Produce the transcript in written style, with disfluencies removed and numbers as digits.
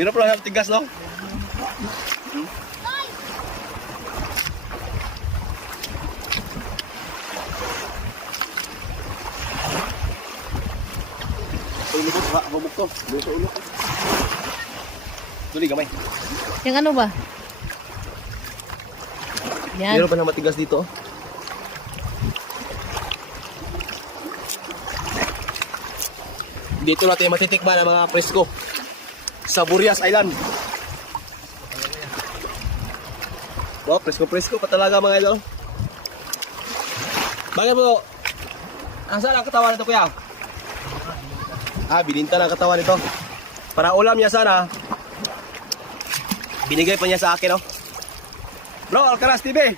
Meron pala ng tigas, no? Ulo ko, humok to. Ulo ko, ulo ko. Tuloy, gamay. Yung ano ba? Yan. Meron pa ng matigas dito. Dito natin matitikman ang mga presko sa Burias Island. Wow, presko-presko pa talaga mga idol. Bakit mo? Asan ang katawan nito, kuya? Bininta na ang katawan nito. Para ulam niya sana. Binigay pa niya sa akin, oh. Bro, Alcaraz TV.